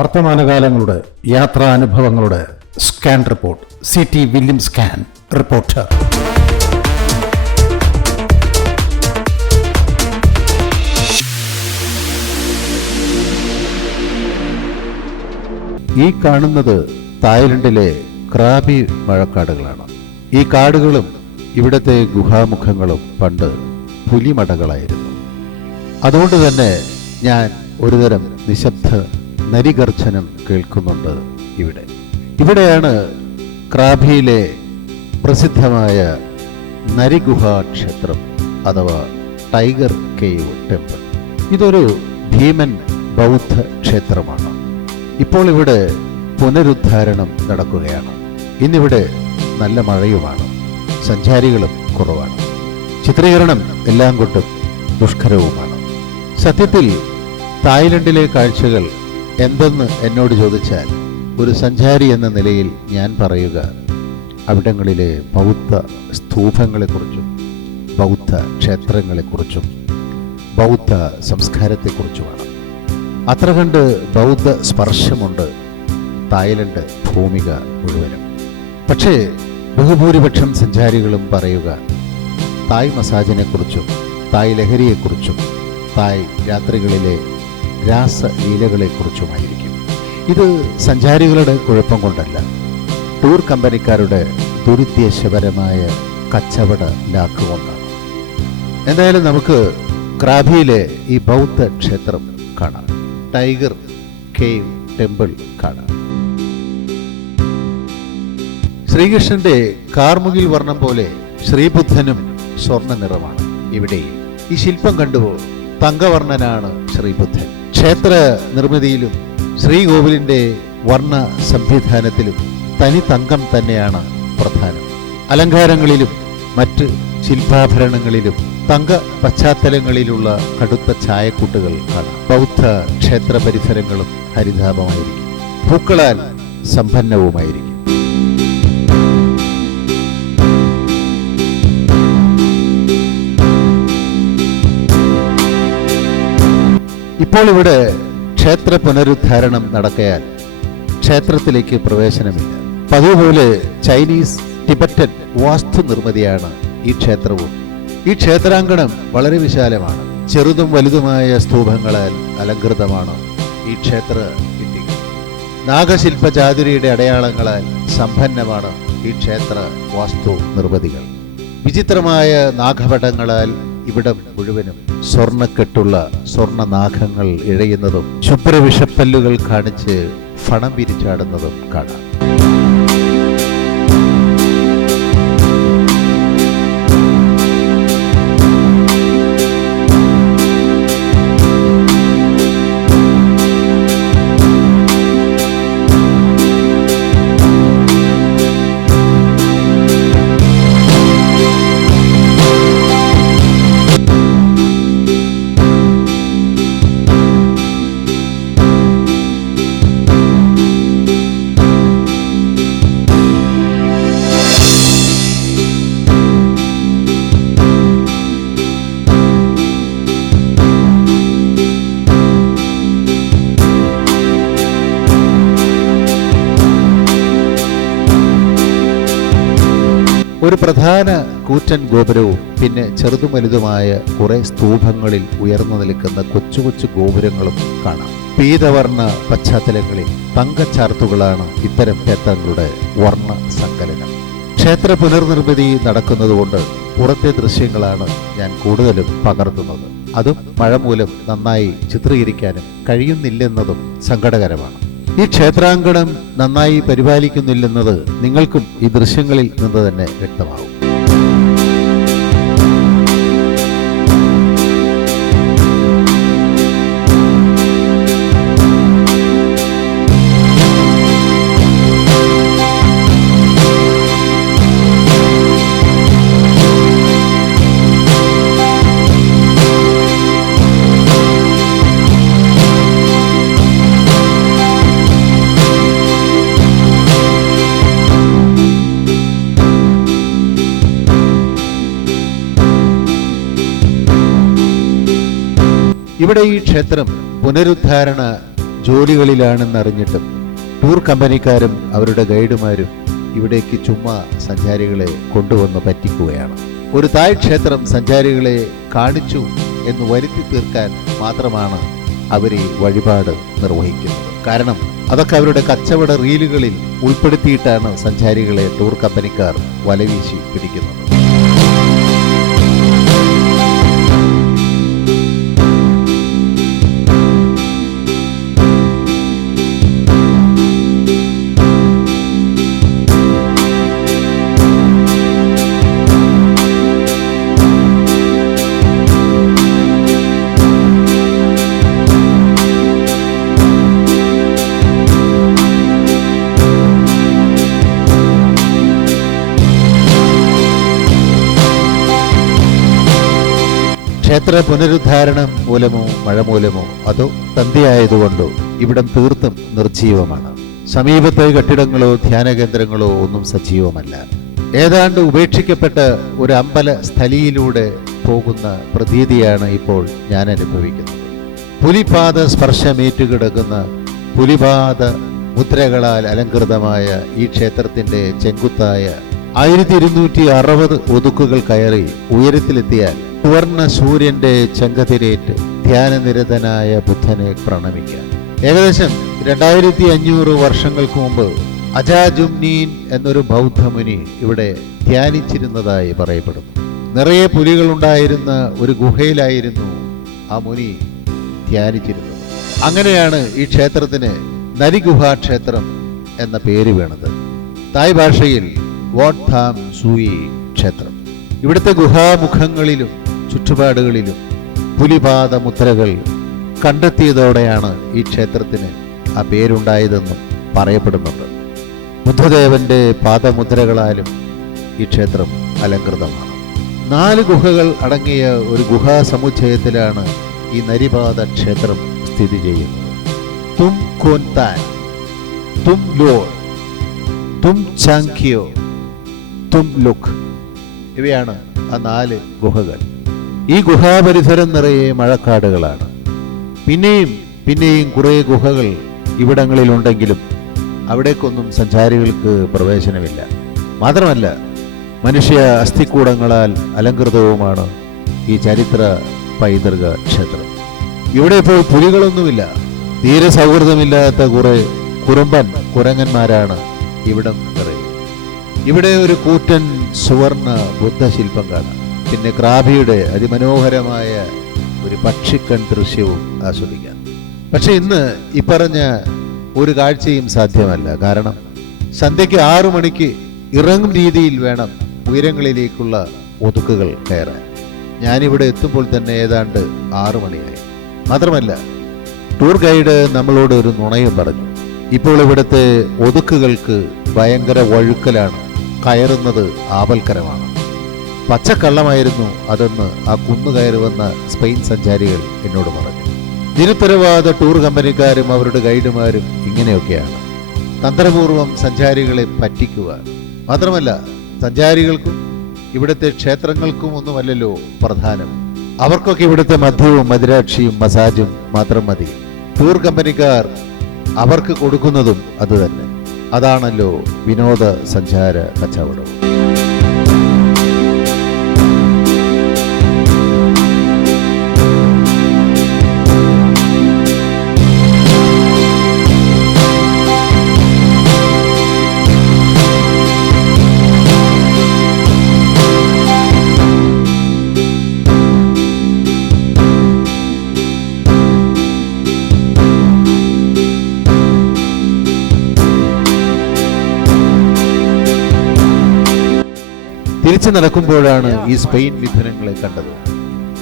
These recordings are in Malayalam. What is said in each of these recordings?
വർത്തമാനകാലങ്ങളുടെ യാത്രാനുഭവങ്ങളുടെ scan report. CT William scan reporter. ഈ കാണുന്നത് തായ്ലൻഡിലെ ക്രാബി മഴക്കാടുകളാണ്. ഈ കാടുകളും ഇവിടുത്തെ ഗുഹാമുഖങ്ങളും പണ്ട് പുലിമടകളായിരുന്നു. അതുകൊണ്ട് തന്നെ ഞാൻ ഒരുതരം നിശബ്ദ നരിഗർജനം കേൾക്കുന്നുണ്ട് ഇവിടെ. ഇവിടെയാണ് ക്രാബിയിലെ പ്രസിദ്ധമായ നരിഗുഹാ ക്ഷേത്രം അഥവാ ടൈഗർ കേവ് ടെമ്പിൾ. ഇതൊരു ഭീമൻ ബൗദ്ധ ക്ഷേത്രമാണ്. ഇപ്പോൾ ഇവിടെ പുനരുദ്ധാരണം നടക്കുകയാണ്. ഇന്നിവിടെ നല്ല മഴയുമാണ്, സഞ്ചാരികളും കുറവാണ്. ചിത്രീകരണം എല്ലാം കൊണ്ടും ദുഷ്കരവുമാണ്. സത്യത്തിൽ തായ്ലൻഡിലെ കാഴ്ചകൾ എന്തെന്ന് എന്നോട് ചോദിച്ചാൽ, ഒരു സഞ്ചാരി എന്ന നിലയിൽ ഞാൻ പറയുക അവിടങ്ങളിലെ ബൗദ്ധ സ്തൂപങ്ങളെക്കുറിച്ചും ബൗദ്ധ ക്ഷേത്രങ്ങളെക്കുറിച്ചും ബൗദ്ധ സംസ്കാരത്തെക്കുറിച്ചുമാണ്. അത്ര കണ്ട് ബൗദ്ധ സ്പർശമുണ്ട് തായ്ലൻഡ് ഭൂമിക മുഴുവനും. പക്ഷേ ബഹുഭൂരിപക്ഷം സഞ്ചാരികളും പറയുക തായ് മസാജിനെക്കുറിച്ചും തായ് ലഹരിയെക്കുറിച്ചും തായ് രാത്രികളിലെ രാസലീലകളെക്കുറിച്ചുമായിരിക്കും. ഇത് സഞ്ചാരികളുടെ കുഴപ്പം കൊണ്ടല്ല, ടൂർ കമ്പനിക്കാരുടെ ദുരുദ്ദേശപരമായ കച്ചവട ലാക്ക് കൊണ്ടാണ്. എന്തായാലും നമുക്ക് ക്രാബിയിലെ ഈ ബൗദ്ധ ക്ഷേത്രം കാണാം. ടൈഗർ കേവ് ടെമ്പിൾ കാണാം. ശ്രീകൃഷ്ണന്റെ കാർമുകിൽ വർണ്ണം പോലെ ശ്രീബുദ്ധനും സ്വർണ്ണ നിറമാണ് ഇവിടെയും. ഈ ശില്പം കണ്ടുപോ തങ്കവർണ്ണനാണ് ശ്രീബുദ്ധൻ. ക്ഷേത്ര നിർമ്മിതിയിലും ശ്രീകോവിലിന്റെ വർണ്ണ സംവിധാനത്തിലും തനി തങ്കം തന്നെയാണ് പ്രധാനം. അലങ്കാരങ്ങളിലും മറ്റ് ശില്പാഭരണങ്ങളിലും തങ്ക പശ്ചാത്തലങ്ങളിലുള്ള കടുത്ത ചായക്കൂട്ടുകൾ കാണാം. ബൗദ്ധ ക്ഷേത്ര പരിസരങ്ങളും ഹരിതാപമായിരിക്കും, പൂക്കളാൽ സമ്പന്നവുമായിരിക്കും. ഇപ്പോൾ ഇവിടെ ക്ഷേത്ര പുനരുദ്ധാരണം നടക്കയാൽ ക്ഷേത്രത്തിലേക്ക് പ്രവേശനമില്ല. പതിവ് പോലെ ചൈനീസ് ടിബറ്റൻ വാസ്തു നിർമ്മിതിയാണ് ഈ ക്ഷേത്രവും. ഈ ക്ഷേത്രാങ്കണം വളരെ വിശാലമാണ്. ചെറുതും വലുതുമായ സ്തൂപങ്ങളാൽ അലങ്കൃതമാണ് ഈ ക്ഷേത്ര ഭിത്തികൾ. നാഗശില്പചാതുരിയുടെ അടയാളങ്ങളാൽ സമ്പന്നമാണ് ഈ ക്ഷേത്ര വാസ്തു നിർമ്മിതികൾ. വിചിത്രമായ നാഗപടങ്ങളാൽ ഇവിടം മുഴുവനും സ്വർണ്ണക്കെട്ടുള്ള സ്വർണ്ണനാഗങ്ങൾ ഇഴയുന്നതും ശുഭ്രവിഷപ്പല്ലുകൾ കാണിച്ച് ഫണം പിരിച്ചാടുന്നതും കാണാം. ഒരു പ്രധാന കൂറ്റൻ ഗോപുരവും പിന്നെ ചെറുതും വലുതുമായ കുറെ സ്തൂപങ്ങളിൽ ഉയർന്നു നിൽക്കുന്ന കൊച്ചു കൊച്ചു ഗോപുരങ്ങളും കാണാം. പീതവർണ്ണ പശ്ചാത്തലങ്ങളിൽ തങ്കച്ചാർത്തുകളാണ് ഇത്തരം ക്ഷേത്രങ്ങളുടെ വർണ്ണ സങ്കലനം. ക്ഷേത്ര പുനർനിർമ്മിതി നടക്കുന്നതുകൊണ്ട് പുറത്തെ ദൃശ്യങ്ങളാണ് ഞാൻ കൂടുതലും പകർത്തുന്നത്. അതും മഴ മൂലം നന്നായി ചിത്രീകരിക്കാനും കഴിയുന്നില്ലെന്നതും സങ്കടകരമാണ്. ഈ ക്ഷേത്രാങ്കണം നന്നായി പരിപാലിക്കുന്നില്ലെന്നത് നിങ്ങൾക്കും ഈ ദൃശ്യങ്ങളിൽ നിന്ന് തന്നെ വ്യക്തമാവും. ഇവിടെ ഈ ക്ഷേത്രം പുനരുദ്ധാരണ ജോലികളിലാണെന്നറിഞ്ഞിട്ടും ടൂർ കമ്പനിക്കാരും അവരുടെ ഗൈഡുമാരും ഇവിടേക്ക് ചുമ്മാ സഞ്ചാരികളെ കൊണ്ടുവന്ന് പറ്റിക്കുകയാണ്. ഒരു തായ് ക്ഷേത്രം സഞ്ചാരികളെ കാണിച്ചു എന്ന് വരുത്തി തീർക്കാൻ മാത്രമാണ് അവർ ഈ വഴിപാട് നിർവഹിക്കുന്നത്. കാരണം അതൊക്കെ അവരുടെ കച്ചവട റീലുകളിൽ ഉൾപ്പെടുത്തിയിട്ടാണ് സഞ്ചാരികളെ ടൂർ കമ്പനിക്കാർ വലവീശി പിടിക്കുന്നത്. ക്ഷേത്ര പുനരുദ്ധാരണം മൂലമോ മഴ മൂലമോ അതോ സന്ധ്യയായതുകൊണ്ടോ ഇവിടം തീർത്തും നിർജീവമാണ്. സമീപത്തെ കെട്ടിടങ്ങളോ ധ്യാനകേന്ദ്രങ്ങളോ ഒന്നും സജീവമല്ല. ഏതാണ്ട് ഉപേക്ഷിക്കപ്പെട്ട ഒരു അമ്പല സ്ഥലിയിലൂടെ പോകുന്ന പ്രതീതിയാണ് ഇപ്പോൾ ഞാൻ അനുഭവിക്കുന്നത്. പുലിപാദ സ്പർശമേറ്റുകിടക്കുന്ന പുലിപാദ മുദ്രകളാൽ അലങ്കൃതമായ ഈ ക്ഷേത്രത്തിന്റെ ചെങ്കുത്തായ 1260 ഒതുക്കുകൾ കയറി ഉയരത്തിലെത്തിയാൽ സുവർണ സൂര്യന്റെ ചെങ്കതിരേറ്റ് ധ്യാനനിരതനായ ബുദ്ധനെ പ്രണമിക്കാം. ഏകദേശം 2500 വർഷങ്ങൾക്ക് മുമ്പ് അജാജുംനീൻ എന്നൊരു ബൗദ്ധമുനി ഇവിടെ ധ്യാനിച്ചിരുന്നതായി പറയപ്പെടുന്നു. നിറയെ പുലികളുണ്ടായിരുന്ന ഒരു ഗുഹയിലായിരുന്നു ആ മുനി ധ്യാനിച്ചിരുന്നത്. അങ്ങനെയാണ് ഈ ക്ഷേത്രത്തിന് നരിഗുഹാ ക്ഷേത്രം എന്ന പേര് വീണത്. തായ് ഭാഷയിൽ വാട്ട് താം സൂയി ക്ഷേത്രം. ഇവിടുത്തെ ഗുഹാമുഖങ്ങളിലും ചുറ്റുപാടുകളിലും പുലിപാദ മുദ്രകൾ കണ്ടെത്തിയതോടെയാണ് ഈ ക്ഷേത്രത്തിന് ആ പേരുണ്ടായതെന്നും പറയപ്പെടുന്നുണ്ട്. ബുദ്ധദേവന്റെ പാദമുദ്രകളാലും ഈ ക്ഷേത്രം അലങ്കൃതമാണ്. 4 ഗുഹകൾ അടങ്ങിയ ഒരു ഗുഹാ സമുച്ചയത്തിലാണ് ഈ നരിപാദ ക്ഷേത്രം സ്ഥിതി ചെയ്യുന്നത്. തും കോൻതാൻ, തും ലോർ, തും ചാങ്ക്യോ, തും ലുക്ക് ഇവയാണ് ആ 4 ഗുഹകൾ. ഈ ഗുഹാപരിസരം നിറയെ മഴക്കാടുകളാണ്. പിന്നെയും കുറേ ഗുഹകൾ ഇവിടങ്ങളിലുണ്ടെങ്കിലും അവിടേക്കൊന്നും സഞ്ചാരികൾക്ക് പ്രവേശനമില്ല. മാത്രമല്ല മനുഷ്യ അസ്ഥിക്കൂടങ്ങളാൽ അലങ്കൃതവുമാണ് ഈ ചരിത്ര പൈതൃക ക്ഷേത്രം. ഇവിടെ ഇപ്പോൾ പുലികളൊന്നുമില്ല. തീരെ സൗഹൃദമില്ലാത്ത കുറെ കുറുമ്പൻ കുരങ്ങന്മാരാണ് ഇവിടം നിറയെ. ഇവിടെ ഒരു കൂറ്റൻ സുവർണ ബുദ്ധശില്പം കാണാം. പിന്നെ ക്രാബിയുടെ അതിമനോഹരമായ ഒരു പക്ഷിക്കൺ ദൃശ്യവും ആസ്വദിക്കാം. പക്ഷെ ഇന്ന് ഈ പറഞ്ഞ ഒരു കാഴ്ചയും സാധ്യമല്ല. കാരണം സന്ധ്യയ്ക്ക് 6 മണിക്ക് ഇറങ്ങും രീതിയിൽ വേണം ഉയരങ്ങളിലേക്കുള്ള ഒതുക്കുകൾ കയറാൻ. ഞാനിവിടെ എത്തുമ്പോൾ തന്നെ ഏതാണ്ട് 6 മണിയായി. മാത്രമല്ല ടൂർ ഗൈഡ് നമ്മളോട് ഒരു നുണയും പറഞ്ഞു. ഇപ്പോൾ ഇവിടുത്തെ ഒതുക്കുകൾക്ക് ഭയങ്കര വഴുക്കലാണ്, കയറുന്നത് ആപൽക്കരമാണ്. പച്ചക്കള്ളമായിരുന്നു അതെന്ന് ആ കുന്നു കയറി വന്ന സ്പെയിൻ സഞ്ചാരികൾ എന്നോട് പറഞ്ഞു. നിരുത്തരവാദ ടൂർ കമ്പനിക്കാരും അവരുടെ ഗൈഡുമാരും ഇങ്ങനെയൊക്കെയാണ് തന്ത്രപൂർവം സഞ്ചാരികളെ പറ്റിക്കുക. മാത്രമല്ല സഞ്ചാരികൾക്കും ഇവിടുത്തെ ക്ഷേത്രങ്ങൾക്കും ഒന്നുമല്ലല്ലോ പ്രധാനം. അവർക്കൊക്കെ ഇവിടുത്തെ മദ്യവും മദിരാക്ഷിയും മസാജും മാത്രം മതി. ടൂർ കമ്പനിക്കാർ അവർക്ക് കൊടുക്കുന്നതും അത് തന്നെ. അതാണല്ലോ വിനോദ സഞ്ചാര കച്ചവടം. തിരിച്ചു നടക്കുമ്പോഴാണ് ഈ സ്പെയിൻ മിഥുനങ്ങളെ കണ്ടത്.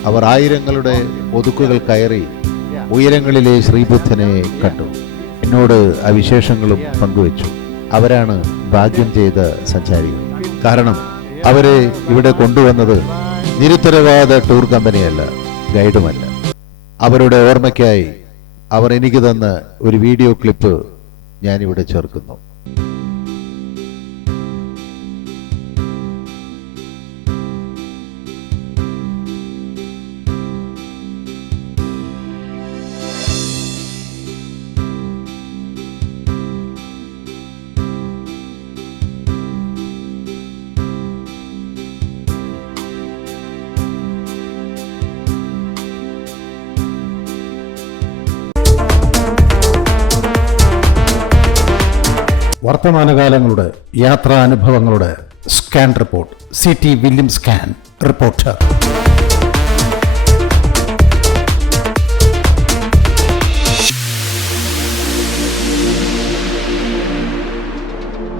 അവർ ആയിരങ്ങളുടെ ഒതുക്കുകൾ കയറി ഉയരങ്ങളിലെ ശ്രീബുദ്ധനെ കണ്ടു. എന്നോട് ആ വിശേഷങ്ങളും പങ്കുവച്ചു. അവരാണ് ഭാഗ്യം ചെയ്ത സഞ്ചാരികൾ. കാരണം അവരെ ഇവിടെ കൊണ്ടുവന്നത് നിരുത്തരവാദ ടൂർ കമ്പനിയല്ല, ഗൈഡുമല്ല. അവരുടെ ഓർമ്മയ്ക്കായി അവർ എനിക്ക് തന്ന ഒരു വീഡിയോ ക്ലിപ്പ് ഞാനിവിടെ ചേർക്കുന്നു. വർത്തമാനകാലങ്ങളുടെ യാത്രാനുഭവങ്ങളുടെ scan report. City William scan reporter.